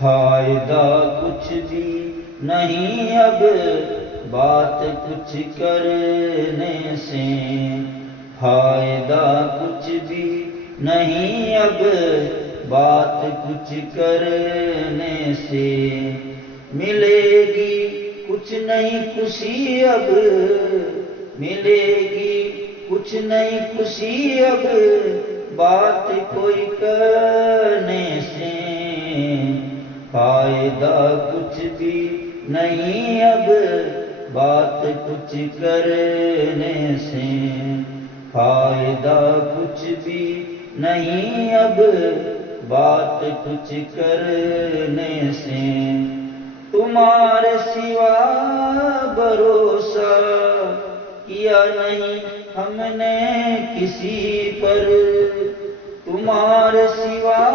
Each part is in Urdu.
فائدہ کچھ بھی نہیں اب بات کچھ کرنے سے، فائدہ کچھ بھی نہیں اب بات کچھ کرنے سے، ملے گی کچھ نہیں خوشی اب، ملے گی کچھ نہیں خوشی اب بات کوئی کرنے سے، فائدہ کچھ بھی نہیں اب بات کچھ کرنے سے، فائدہ کچھ بھی نہیں اب بات کچھ کرنے سے، تمہارے سوا بھروسہ کیا نہیں ہم نے کسی پر، تمہارے سوا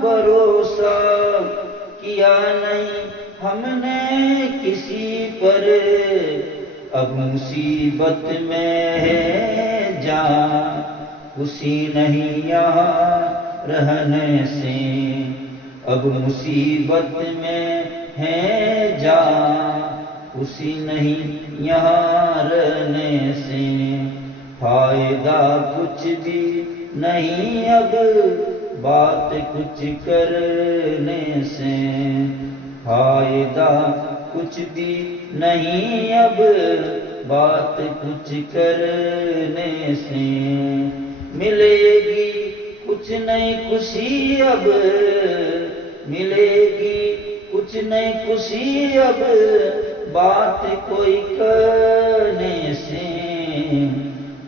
بھروسہ کیا نہیں ہم نے کسی پر، اب مصیبت میں ہے جان خوشی نہیں یہاں رہنے سے، اب مصیبت میں ہے جان خوشی نہیں یہاں رہنے سے، فائدہ کچھ بھی نہیں اب بات کچھ کرنے سے، فائدہ کچھ بھی نہیں اب بات کچھ کرنے سے، ملے گی کچھ نہیں خوشی اب، ملے گی کچھ نہیں خوشی اب بات کوئی کرنے سے،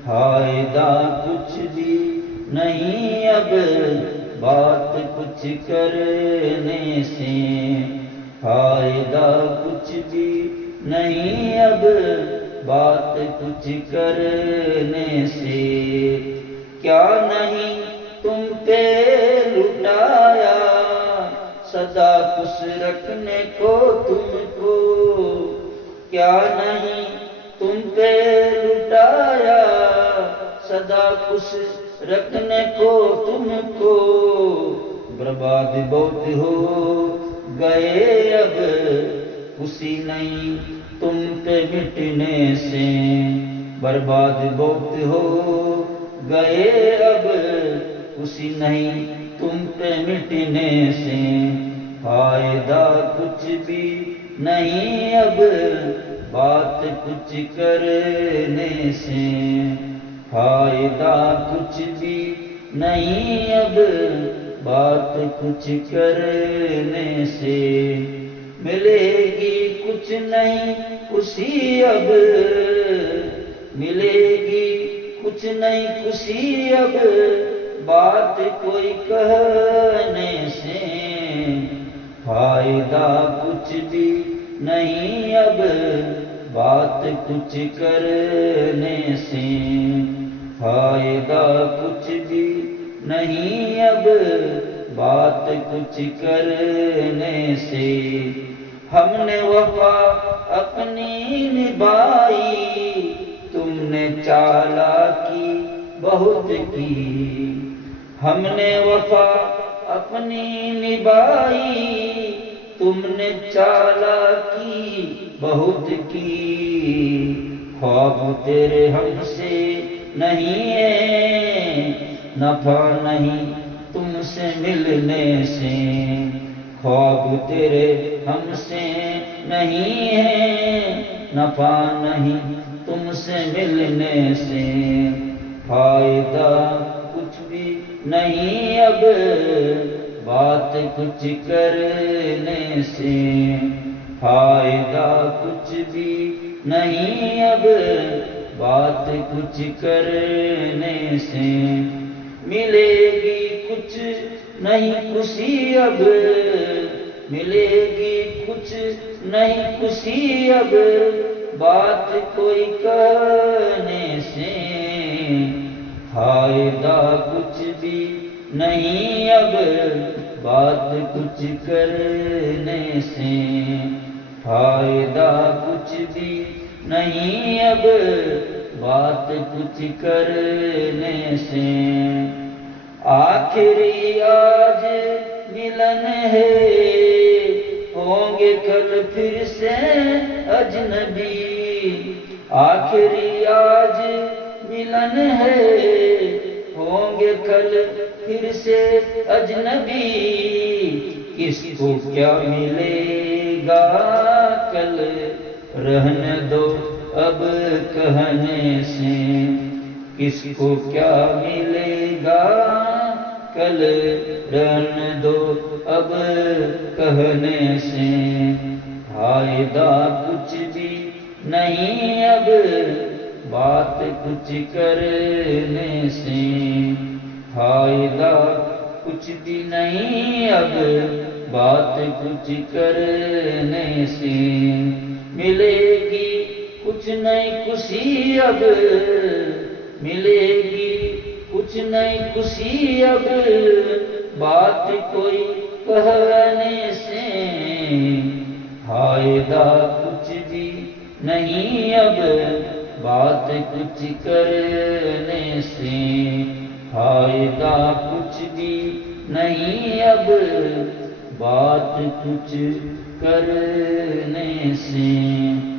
فائدہ کچھ بھی نہیں اب بات کچھ کرنے سے، فائدہ کچھ بھی نہیں اب بات کچھ کرنے سے، کیا نہیں تم پہ لٹایا سدا خوش رکھنے کو تم کو، کیا نہیں تم پہ لٹایا سدا خوش رکھنے کو تم کو، برباد بہت ہو گئے اب خوشی نہیں تم پہ مٹنے سے، برباد بہت ہو گئے اب خوشی نہیں تم پہ مٹنے سے، فائدہ کچھ بھی نہیں اب بات کچھ کرنے سے، فائدہ کچھ بھی نہیں اب بات کچھ کرنے سے، ملے گی کچھ نہیں خوشی اب، ملے گی کچھ نہیں خوشی اب بات کوئی کہنے سے، فائدہ کچھ بھی نہیں اب بات کچھ کرنے سے، فائدہ کچھ بھی نہیں اب بات کچھ کرنے سے، ہم نے وفا اپنی نبھائی تم نے چالاکی بہت کی، ہم نے وفا اپنی نبھائی تم نے چالاکی بہت کی، خواب تیرے ہم سے نہیں ہے نفع نہیں تم سے ملنے سے، خواب تیرے ہم سے نہیں ہے نفع نہیں تم سے ملنے سے، فائدہ کچھ بھی نہیں اب بات کچھ کرنے سے، فائدہ کچھ بھی نہیں اب بات کچھ کرنے سے، ملے گی کچھ نہیں خوشی اب، ملے گی کچھ نہیں خوشی اب بات کوئی کرنے سے، فائدہ کچھ بھی نہیں اب بات کچھ کرنے سے، فائدہ کچھ بھی نہیں اب بات کچھ کرنے سے، آخری آج ملن ہے گے کل پھر سے اجنبی، آخری آج ملن ہے، ہوں گے کل پھر سے اجنبی، کس کو کیا ملے گا کل، رہنے دو اب کہنے سے، کس کو کیا ملے گا کل، رہنے دو اب کہنے سے، فائدہ کچھ بھی نہیں اب بات کچھ کرنے سے، فائدہ کچھ بھی نہیں اب بات کچھ کرنے سے، ملے گی کچھ نہیں خوشی اب، ملے گی کچھ نہیں خوشی اب بات کوئی کہنے سے، فائدہ کچھ بھی نہیں اب بات کچھ کرنے سے، فائدہ کچھ بھی نہیں اب بات کچھ کرنے سے۔